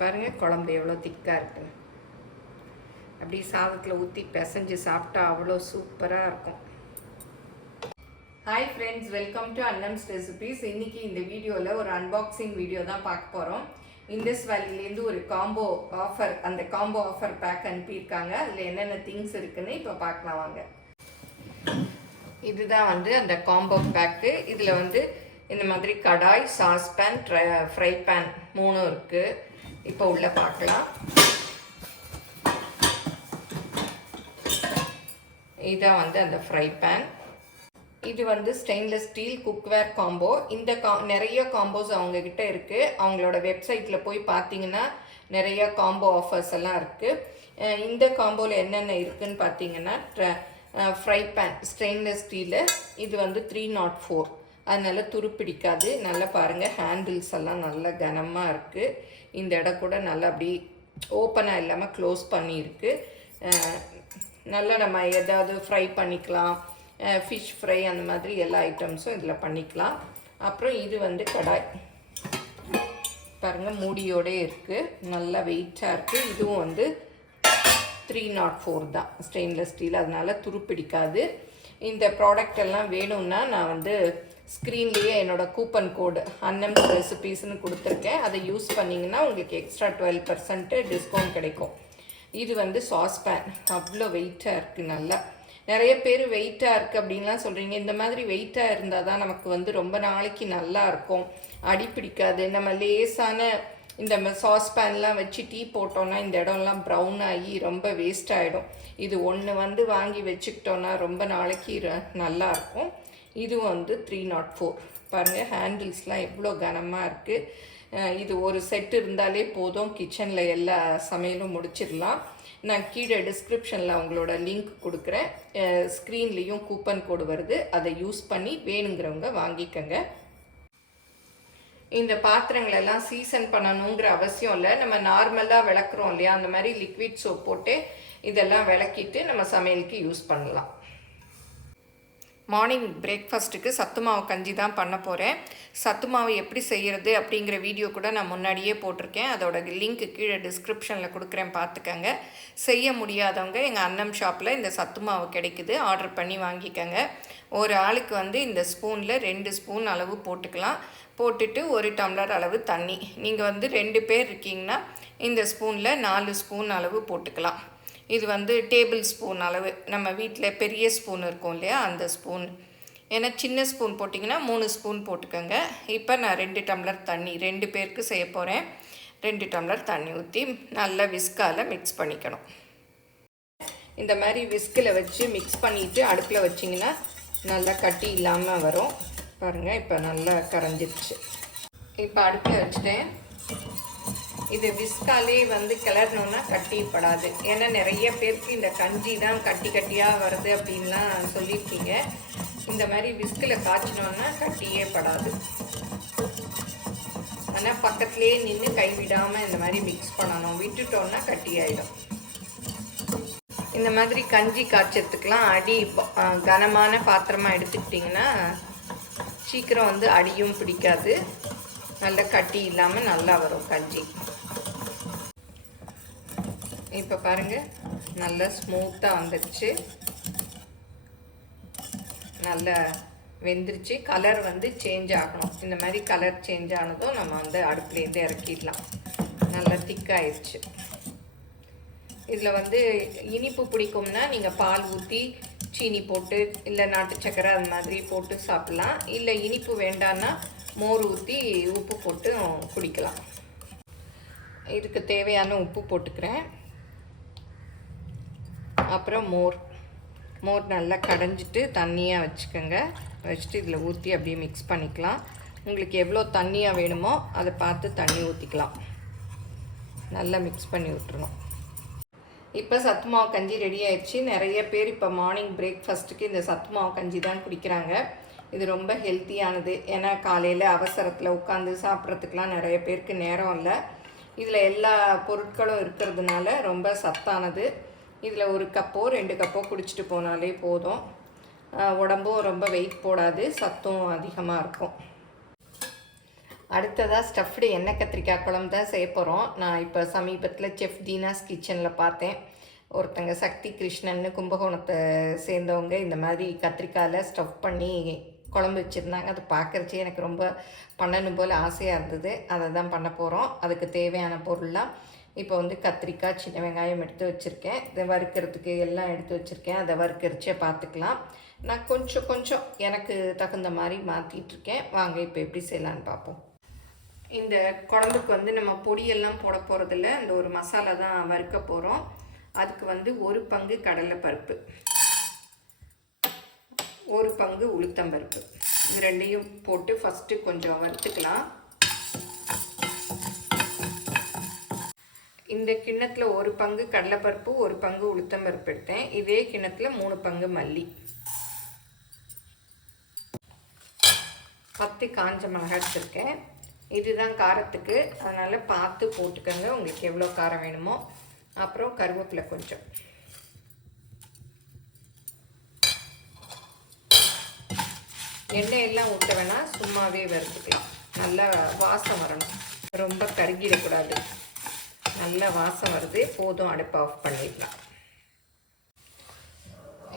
பாருங்கள் குழம்பு எவ்வளோ திக்காக இருக்குன்னு. அப்படி சாதத்தில் ஊற்றி பிசைஞ்சு சாப்பிட்டா அவ்வளோ சூப்பராக இருக்கும். Hi friends, welcome to Annam's recipes. இன்றைக்கி இந்த வீடியோவில் ஒரு அன்பாக்சிங் வீடியோ தான் பார்க்க போகிறோம். இண்டஸ் வேலிலேருந்து ஒரு காம்போ ஆஃபர், அந்த காம்போ ஆஃபர் பேக் அனுப்பியிருக்காங்க. அதில் என்னென்ன திங்ஸ் இருக்குன்னு இப்போ பார்க்கலாம் வாங்க. இதுதான் அந்த காம்போ பேக்கு. இதில் இந்த மாதிரி கடாய், சாஸ்பேன், ஃப்ரை பேன் 3 இருக்குது. இப்போ உள்ள பார்க்கலாம். இதான் அந்த ஃப்ரை பேன். இது ஸ்டெயின்லெஸ் ஸ்டீல் குக்வேர் காம்போ. இந்த நிறைய காம்போஸ் அவங்கக்கிட்ட இருக்குது. அவங்களோட வெப்சைட்டில் போய் பார்த்தீங்கன்னா நிறைய காம்போ ஆஃபர்ஸ் எல்லாம் இருக்குது. இந்த காம்போவில் என்னென்ன இருக்குதுன்னு பார்த்தீங்கன்னா, ஃப்ரை பேன் ஸ்டெயின்லெஸ் ஸ்டீலு. இது 304, அதனால் துருப்பிடிக்காது. நல்லா பாருங்கள், ஹேண்டில்ஸ் எல்லாம் நல்லா கனமாக இருக்குது. இந்த இடம் கூட நல்லா அப்படி ஓப்பனாக இல்லாமல் க்ளோஸ் பண்ணியிருக்கு. நல்லா நம்ம ஏதாவது ஃப்ரை பண்ணிக்கலாம், ஃபிஷ் ஃப்ரை அந்த மாதிரி எல்லா ஐட்டம்ஸும் இதில் பண்ணிக்கலாம். அப்புறம் இது கடாய் பாருங்கள், மூடியோடே இருக்குது, நல்லா வெயிட்டாக இருக்குது. இதுவும் 304 தான், ஸ்டெயின்லெஸ் ஸ்டீல், அதனால் துருப்பிடிக்காது. இந்த ப்ராடக்ட் எல்லாம் வேணும்னா நான் ஸ்க்ரீன்லேயே என்னோடய கூப்பன் கோடு அன்னம்ஸ் ரெசிபீஸ்னு கொடுத்துருக்கேன். அதை யூஸ் பண்ணிங்கன்னா உங்களுக்கு எக்ஸ்ட்ரா 12% டிஸ்கவுண்ட் கிடைக்கும். இது சாஸ்பேன் அவ்வளோ வெயிட்டாக இருக்குது. நல்லா நிறைய பேர் வெயிட்டாக இருக்குது அப்படின்லாம் சொல்கிறீங்க. இந்த மாதிரி வெயிட்டாக இருந்தால் தான் நமக்கு ரொம்ப நாளைக்கு நல்லா இருக்கும், அடி பிடிக்காது. நம்ம லேசான இந்த சாஸ்பேன்லாம் வச்சு டீ போட்டோன்னா இந்த இடம்லாம் ப்ரௌன் ஆகி ரொம்ப வேஸ்ட் ஆகிடும். இது ஒன்று வாங்கி வச்சுக்கிட்டோன்னா ரொம்ப நாளைக்கு நல்லாயிருக்கும். இதுவும் 304. பாருங்கள், ஹேண்டில்ஸ்லாம் எவ்வளோ கனமாக இருக்குது. இது ஒரு செட் இருந்தாலே போதும், கிச்சனில் எல்லா சமையலும் முடிச்சிடலாம். நான் கீழே டிஸ்கிரிப்ஷனில் அவங்களோட லிங்க் கொடுக்குறேன். ஸ்க்ரீன்லேயும் கூப்பன் கோடு வருது, அதை யூஸ் பண்ணி வேணுங்கிறவங்க வாங்கிக்கோங்க. இந்த பாத்திரங்களெல்லாம் சீசன் பண்ணணுங்கிற அவசியம் இல்லை. நம்ம நார்மலாக விளக்குறோம் இல்லையா, அந்த மாதிரி லிக்விட் சோப் போட்டு இதெல்லாம் விளக்கிட்டு நம்ம சமையலுக்கு யூஸ் பண்ணலாம். மார்னிங் பிரேக்ஃபாஸ்ட்டுக்கு சத்து மாவு கஞ்சி தான் பண்ண போகிறேன். சத்து மாவு எப்படி செய்கிறது அப்படிங்கிற வீடியோ கூட நான் முன்னாடியே போட்டிருக்கேன். அதோட லிங்க்கு கீழே டிஸ்கிரிப்ஷனில் கொடுக்குறேன், பார்த்துக்கங்க. செய்ய முடியாதவங்க எங்கள் அன்னம் ஷாப்பில் இந்த சத்து மாவு கிடைக்குது, ஆர்டர் பண்ணி வாங்கிக்கோங்க. ஒரு ஆளுக்கு இந்த ஸ்பூனில் 2 ஸ்பூன் அளவு போட்டுக்கலாம். போட்டுட்டு 1 டம்ளர் அளவு தண்ணி. நீங்கள் 2 பேர் இருக்கீங்கன்னா இந்த ஸ்பூனில் 4 ஸ்பூன் அளவு போட்டுக்கலாம். இது டேபிள் ஸ்பூன் அளவு, நம்ம வீட்டில் பெரிய ஸ்பூன் இருக்கும் இல்லையா, அந்த ஸ்பூன். ஏன்னா சின்ன ஸ்பூன் போட்டிங்கன்னா 3 ஸ்பூன் போட்டுக்கோங்க. இப்போ நான் 2 டம்ளர் தண்ணி, 2 பேருக்கு செய்ய போகிறேன். 2 டம்ளர் தண்ணி ஊற்றி நல்லா விஸ்கால் மிக்ஸ் பண்ணிக்கணும். இந்த மாதிரி விஸ்கில் வச்சு மிக்ஸ் பண்ணிவிட்டு அடுப்பில் வச்சிங்கன்னா நல்லா கட்டி இல்லாமல் வரும். பாருங்கள், இப்போ நல்லா கரைஞ்சிருச்சு. இப்போ அடுப்பில் வச்சுட்டேன். இது விஸ்காலே கிளறணுன்னா கட்டிப்படாது. ஏன்னா நிறைய பேருக்கு இந்த கஞ்சி தான் கட்டி கட்டியாக வருது அப்படின்லாம் சொல்லியிருக்கீங்க. இந்த மாதிரி விஸ்கில் காய்ச்சினோன்னா கட்டியே படாது. ஆனால் பக்கத்துலேயே நின்று கைவிடாமல் இந்த மாதிரி மிக்ஸ் பண்ணணும். விட்டுட்டோன்னா கட்டி ஆகிடும். இந்த மாதிரி கஞ்சி காய்ச்சறதுக்கெலாம் அடி கனமான பாத்திரமாக எடுத்துக்கிட்டிங்கன்னா சீக்கிரம் அடியும் பிடிக்காது, நல்லா கட்டி இல்லாமல் நல்லா வரும் கஞ்சி. இப்போ பாருங்கள், நல்லா ஸ்மூத்தாக வந்துடுச்சு, நல்லா வெந்துருச்சு. கலர் சேஞ்ச் ஆகணும். இந்த மாதிரி கலர் சேஞ்ச் ஆனதும் நம்ம அடுப்புலேருந்து இறக்கிடலாம். நல்லா திக்காயிடுச்சு. இதில் இனிப்பு பிடிக்கும்னா நீங்கள் பால் ஊற்றி சீனி போட்டு, இல்லை நாட்டு சக்கரை அது மாதிரி போட்டு சாப்பிட்லாம். இல்லை இனிப்பு வேண்டான்னா மோர் ஊற்றி உப்பு போட்டு குடிக்கலாம். இதுக்கு தேவையான உப்பு போட்டுக்கிறேன். அப்புறம் மோர் நல்லா கடைஞ்சிட்டு தண்ணியாக வச்சுக்கோங்க. வச்சுட்டு இதில் ஊற்றி அப்படியே மிக்ஸ் பண்ணிக்கலாம். உங்களுக்கு எவ்வளோ தண்ணியாக வேணுமோ அதை பார்த்து தண்ணி ஊற்றிக்கலாம். நல்லா மிக்ஸ் பண்ணி விட்டுறணும். இப்போ சத்து மாவு கஞ்சி ரெடி ஆயிடுச்சு. நிறைய பேர் இப்போ மார்னிங் பிரேக்ஃபாஸ்ட்டுக்கு இந்த சத்து மாவு கஞ்சி தான் குடிக்கிறாங்க. இது ரொம்ப ஹெல்த்தியானது. ஏன்னா காலையில் அவசரத்தில் உட்காந்து சாப்பிட்றதுக்கெலாம் நிறைய பேருக்கு நேரம் இல்லை. இதில் எல்லா பொருட்களும் இருக்கிறதுனால ரொம்ப சத்தானது. இதில் 1 கப்போ 2 கப்போ குடிச்சிட்டு போனாலே போதும். உடம்பும் ரொம்ப வெயிட் போடாது, சத்தும் அதிகமாக இருக்கும். அடுத்ததாக ஸ்டஃப்டு எண்ணெய் கத்திரிக்காய் குழம்பு தான் செய்ய போகிறோம். நான் இப்போ சமீபத்தில் செஃப் தீனாஸ் கிச்சனில் பார்த்தேன். ஒருத்தங்க சக்தி கிருஷ்ணன்னு கும்பகோணத்தை சேர்ந்தவங்க இந்த மாதிரி கத்திரிக்காயில் ஸ்டஃப் பண்ணி குழம்பு வச்சுருந்தாங்க. அது பார்க்குறச்சே எனக்கு ரொம்ப பண்ணணும் போல் ஆசையாக இருந்தது. அதை தான் பண்ண போகிறோம். அதுக்கு தேவையான பொருள்லாம் இப்போ வந்து கத்திரிக்காய், சின்ன வெங்காயம் எடுத்து வச்சுருக்கேன். இதை வறுக்கிறதுக்கு எல்லாம் எடுத்து வச்சுருக்கேன். அதை வறுக்கிறச்சே பார்த்துக்கலாம். நான் கொஞ்சம் எனக்கு தகுந்த மாதிரி மாற்றிட்டுருக்கேன். வாங்க இப்போ எப்படி செய்யலான்னு பார்ப்போம். இந்த குழம்புக்கு வந்து நம்ம பொடியெல்லாம் போட போகிறதில்ல. இந்த ஒரு மசாலா தான் வறுக்க போகிறோம். அதுக்கு வந்து 1 பங்கு கடலைப்பருப்பு, 1 பங்கு உளுத்தம்பருப்பு, இது ரெண்டையும் போட்டு ஃபஸ்ட்டு கொஞ்சம் வறுத்துக்கலாம். இந்த கிண்ணத்தில் 1 பங்கு கடலைப்பருப்பு, 1 பங்கு உளுத்தம்பருப்பு எடுத்தேன். இதே கிண்ணத்தில் 3 பங்கு மல்லி, 10 காஞ்ச மிளகாய் எடுத்துருக்கேன். இதுதான் காரத்துக்கு, அதனால் பார்த்து போட்டுக்கோங்க உங்களுக்கு எவ்வளோ காரம் வேணுமோ. அப்புறம் கருவேப்பிலை கொஞ்சம், எண்ணெயெல்லாம் ஊற்ற வேணாம், சும்மாவே வறுத்துக்கலாம். நல்லா வாசம் வரணும், ரொம்ப கருகிடக்கூடாது. நல்ல வாசம் வருது, போதும். அடுப்பை ஆஃப் பண்ணிடலாம்.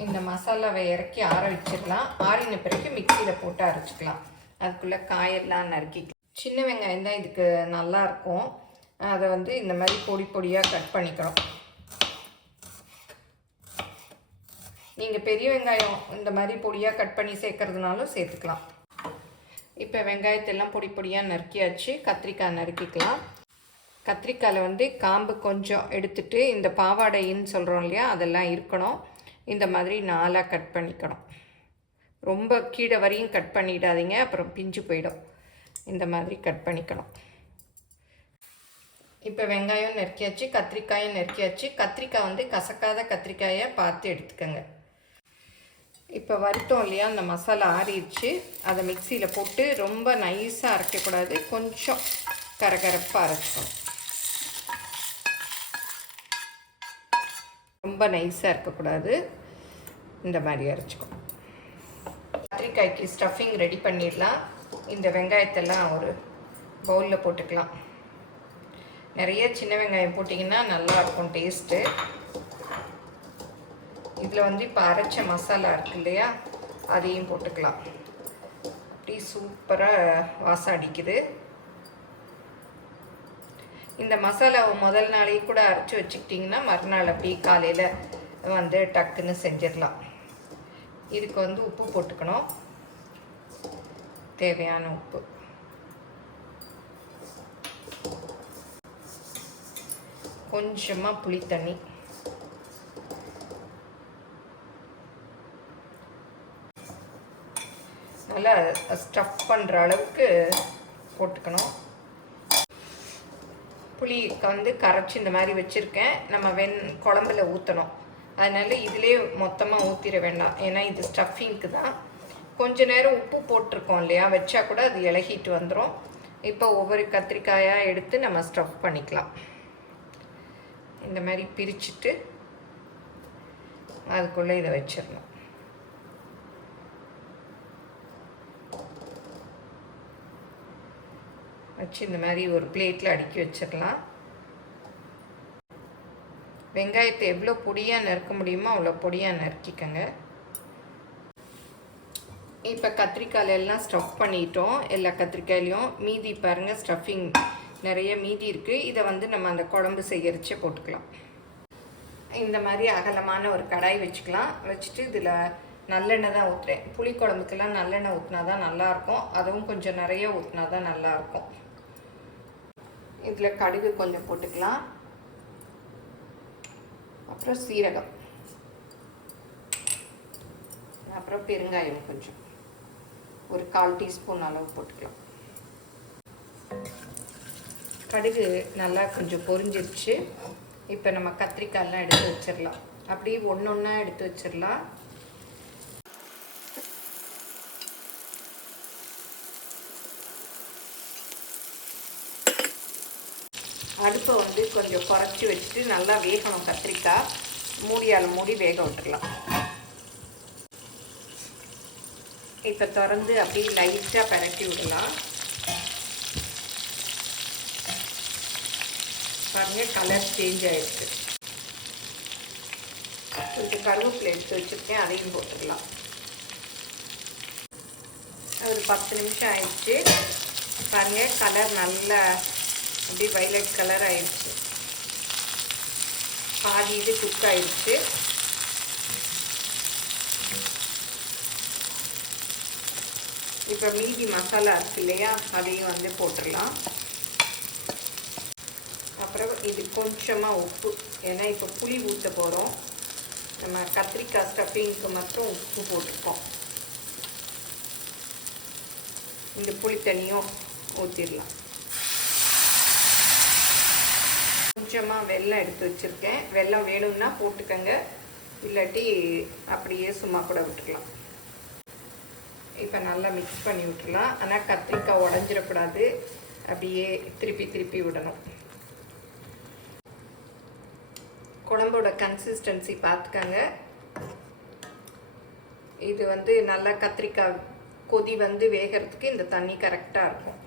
இந்த மசாலாவை இறக்கி ஆற வச்சிடலாம். ஆறின பிறகு மிக்சியில் போட்டு அரைச்சிக்கலாம். அதுக்குள்ளே காயெல்லாம் நறுக்கிக்கலாம். சின்ன வெங்காயம் தான் இதுக்கு நல்லாயிருக்கும். அதை வந்து இந்த மாதிரி பொடியாக கட் பண்ணிக்கிறோம். நீங்கள் பெரிய வெங்காயம் இந்த மாதிரி பொடியாக கட் பண்ணி சேர்க்கறதுனாலும் சேர்த்துக்கலாம். இப்போ வெங்காயத்தெல்லாம் பொடியாக நறுக்கியாச்சு. கத்திரிக்காய் நறுக்கிக்கலாம். கத்திரிக்காயில் வந்து காம்பு கொஞ்சம் எடுத்துட்டு இந்த பாவாடைன்னு சொல்கிறோம் இல்லையா, அதெல்லாம் இருக்கணும். இந்த மாதிரி 4ஆக கட் பண்ணிக்கணும். ரொம்ப கீழே வரையும் கட் பண்ணிடாதீங்க, அப்புறம் பிஞ்சு போயிடும். இந்த மாதிரி கட் பண்ணிக்கணும். இப்போ வெங்காயம் நறுக்கியாச்சு, கத்திரிக்காயும் நறுக்கியாச்சு. கத்திரிக்காய் வந்து கசக்காத கத்திரிக்காயை பார்த்து எடுத்துக்கோங்க. இப்போ வறுத்தோம் இல்லையா, அந்த மசாலா ஆறிடுச்சு. அதை மிக்சியில் போட்டு ரொம்ப நைஸாக அரைக்கக்கூடாது, கொஞ்சம் கரகரப்பாக அரைச்சிக்கணும். ரொம்ப நைஸாக இருக்கக்கூடாது, இந்த மாதிரி அரைச்சிக்கணும். கத்திரிக்காய்க்கு ஸ்டஃபிங் ரெடி பண்ணிடலாம். இந்த வெங்காயத்தெல்லாம் ஒரு பவுலில் போட்டுக்கலாம். நிறைய சின்ன வெங்காயம் போட்டிங்கன்னா நல்லாயிருக்கும் டேஸ்ட்டு. இதில் வந்து இப்போ அரைச்ச மசாலா இருக்கு இல்லையா, அதையும் போட்டுக்கலாம். அப்படி சூப்பராக வாசம் அடிக்குது. இந்த மசாலாவை முதல் நாளைக்கு கூட அரைச்சி வச்சுக்கிட்டிங்கன்னா மறுநாள் அப்படி காலையில் வந்து டக்குன்னு செஞ்சிடலாம். இதுக்கு வந்து உப்பு போட்டுக்கணும், தேவையான உப்பு. கொஞ்சமாக புளி தண்ணி, நல்லா ஸ்டஃப் பண்ணுற அளவுக்கு போட்டுக்கணும். புளி வந்து கரைச்சி இந்த மாதிரி வச்சுருக்கேன். நம்ம குழம்புல ஊற்றணும், அதனால் இதிலே மொத்தமாக ஊற்றிட வேண்டாம். ஏன்னா இது ஸ்டஃபிங்க்கு தான். கொஞ்ச நேரம் உப்பு போட்டிருக்கோம் இல்லையா, வச்சா கூட அது இலகிட்டு வந்துடும். இப்போ ஒவ்வொரு கத்திரிக்காயாக எடுத்து நம்ம ஸ்டஃப் பண்ணிக்கலாம். இந்த மாதிரி பிரிச்சுட்டு அதுக்குள்ளே இதை வச்சிடணும். வச்சு இந்த மாதிரி ஒரு பிளேட்டில் அடுக்கி வச்சிடலாம். வெங்காயத்தை எவ்வளோ பொடியாக நறுக்க முடியுமோ அவ்வளோ பொடியாக நறுக்கிக்கங்க. இப்போ கத்திரிக்காயில் எல்லாம் ஸ்டஃப் பண்ணிட்டோம். எல்லா கத்திரிக்காயிலையும் மீதி பாருங்கள், ஸ்டஃபிங் நிறைய மீதி இருக்குது. இதை வந்து நம்ம அந்த குழம்பு செய்யறச்சே போட்டுக்கலாம். இந்த மாதிரி அகலமான ஒரு கடாய் வச்சுக்கலாம். வச்சுட்டு இதில் நல்லெண்ணெய் தான் ஊற்றுறேன். புளி குழம்புக்கெல்லாம் நல்லெண்ணெய் ஊற்றினா தான் நல்லாயிருக்கும். அதுவும் கொஞ்சம் நிறைய ஊற்றினா தான் நல்லாயிருக்கும். இதில் கடுகு கொஞ்சம் போட்டுக்கலாம். அப்புறம் சீரகம், அப்புறம் பெருங்காயம் கொஞ்சம், ஒரு 1/4 டீஸ்பூன் அளவு போட்டுக்கலாம். கடுகு நல்லா கொஞ்சம் பொரிஞ்சிருச்சு. இப்போ நம்ம கத்திரிக்காயெல்லாம் எடுத்து வச்சிடலாம். அப்படியே ஒன்றா எடுத்து வச்சிடலாம். அடுப்பை வந்து கொஞ்சம் குறைச்சி வச்சுட்டு நல்லா வேகணும் கத்திரிக்காய். மூடியால் மூடி வேக விட்டுடலாம். இப்போ திறந்து அப்படியே லைட்டாக பரட்டி விடலாம். பாருங்கள் கலர் சேஞ்ச் ஆகிடுச்சு. கொஞ்சம் கருவேப்பிலை எடுத்து வச்சுருக்கேன், அதையும் போட்டுக்கலாம். ஒரு 10 நிமிஷம் ஆயிடுச்சு. பாருங்கள் கலர் நல்லா அப்படியே வைலட் கலர் ஆயிடுச்சு. பாதி இது குக் ஆயிடுச்சு. இப்போ மீதி மசாலா இருக்கு இல்லையா, அதையும் வந்து போட்டுடலாம். அப்புறம் இது கொஞ்சமாக உப்பு, ஏன்னா இப்போ புளி ஊற்ற போகிறோம். நம்ம கத்திரிக்காய் ஸ்டஃபிங்க்கு மட்டும் உப்பு போட்டுருக்கோம். இந்த புளி தண்ணியும் ஊற்றிடலாம். கொஞ்சமாக வெல்லம் எடுத்து வச்சுருக்கேன். வெல்லம் வேணும்னா போட்டுக்கங்க, இல்லாட்டி அப்படியே சும்மா கூட விட்டுக்கலாம். இப்போ நல்லா மிக்ஸ் பண்ணி விட்டுலாம். ஆனால் கத்திரிக்காய் உடஞ்சிடக்கூடாது, அப்படியே திருப்பி திருப்பி விடணும். குழம்போட கன்சிஸ்டன்சி பார்த்துக்கங்க. இது வந்து நல்லா கத்திரிக்காய் கொதி வந்து வேகிறதுக்கு இந்த தண்ணி கரெக்டாக இருக்கும்.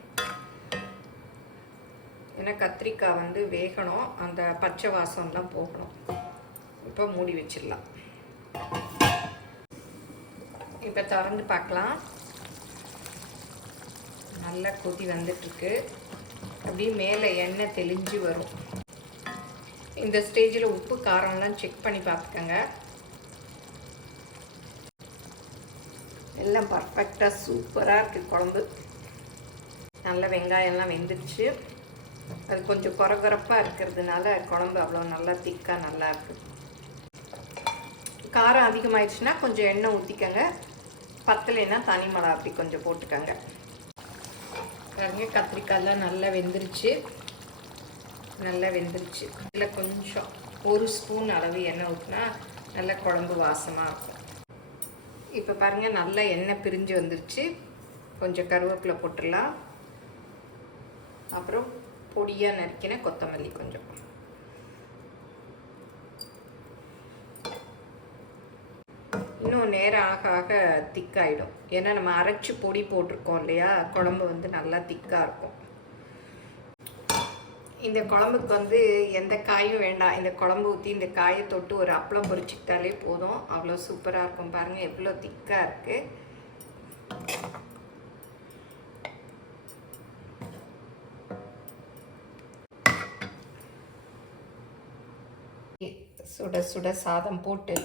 ஏன்னா கத்திரிக்காய் வந்து வேகணும், அந்த பச்சை வாசம்லாம் போகணும். இப்போ மூடி வச்சிடலாம். இப்போ திறந்து பார்க்கலாம். நல்லா கொதி வந்துட்டுருக்கு. அப்படியே மேலே எண்ணெய் தெளிஞ்சு வரும். இந்த ஸ்டேஜில் உப்பு காரம்லாம் செக் பண்ணி பார்த்துக்கங்க. எல்லாம் பர்ஃபெக்டாக சூப்பராக இருக்குது குழம்பு. நல்ல வெங்காயம்லாம் வெந்துடுச்சு. அது கொஞ்சம் கொரகொரப்பாக இருக்கிறதுனால குழம்பு அவ்வளோ நல்லா திக்காக நல்லா இருக்குது. காரம் அதிகமாகிடுச்சுன்னா கொஞ்சம் எண்ணெய் ஊற்றிக்கங்க, பத்தலைன்னா தனி மிளகா அப்படி கொஞ்சம் போட்டுக்கங்க. பாருங்க கத்திரிக்காயெல்லாம் நல்லா வெந்துருச்சு. இதில் கொஞ்சம் 1 ஸ்பூன் அளவு எண்ணெய் ஊற்றினா நல்ல குழம்பு வாசமாக இருக்கும். இப்போ பாருங்கள் நல்லா எண்ணெய் பிரிஞ்சு வந்துருச்சு. கொஞ்சம் கருவேப்பிலை போட்டுடலாம். அப்புறம் பொடியாக நறுக்கின கொத்தமல்லி கொஞ்சம். இன்னும் நேரம் ஆக ஆக திக்காயிடும். ஏன்னா நம்ம அரைச்சி பொடி போட்டிருக்கோம் இல்லையா, குழம்பு வந்து நல்லா திக்காக இருக்கும். இந்த குழம்புக்கு வந்து எந்த காயும் வேண்டாம். இந்த குழம்பு ஊற்றி இந்த காயை தொட்டு ஒரு அப்பளம் பொரிச்சுக்கிட்டாலே போதும், அவ்வளோ சூப்பராக இருக்கும். பாருங்கள் எவ்வளோ திக்காக இருக்குது. சுட சுட சாதம் போட்டு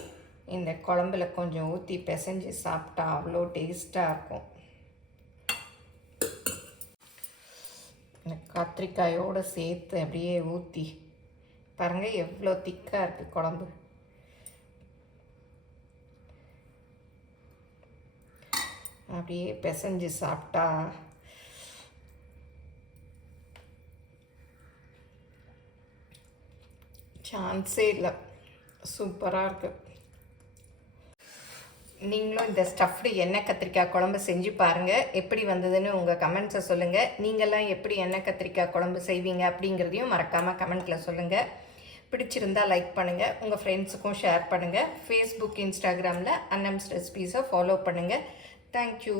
இந்த குழம்புல கொஞ்சம் ஊற்றி பிசைஞ்சு சாப்பிட்டா அவ்வளோ டேஸ்ட்டாக இருக்கும். இந்த கத்திரிக்காயோடு சேர்த்து அப்படியே ஊற்றி பாருங்கள் எவ்வளோ திக்காக இருக்குது குழம்பு. அப்படியே பிசைஞ்சு சாப்பிட்டா சான்ஸே இல்லை, சூப்பராக இருக்குது. நீங்களும் இந்த ஸ்டஃப்டு எண்ணெய் கத்திரிக்காய் குழம்பு செஞ்சு பாருங்கள். எப்படி வந்ததுன்னு உங்கள் கமெண்ட்ஸை சொல்லுங்கள். நீங்கள்லாம் எப்படி எண்ணெய் கத்திரிக்காய் குழம்பு செய்வீங்க அப்படிங்கிறதையும் மறக்காமல் கமெண்ட்டில் சொல்லுங்கள். பிடிச்சிருந்தால் லைக் பண்ணுங்கள், உங்கள் ஃப்ரெண்ட்ஸுக்கும் ஷேர் பண்ணுங்கள். ஃபேஸ்புக், இன்ஸ்டாகிராமில் அன்னம்ஸ் ரெசிபீஸை ஃபாலோ பண்ணுங்கள். தேங்க்யூ.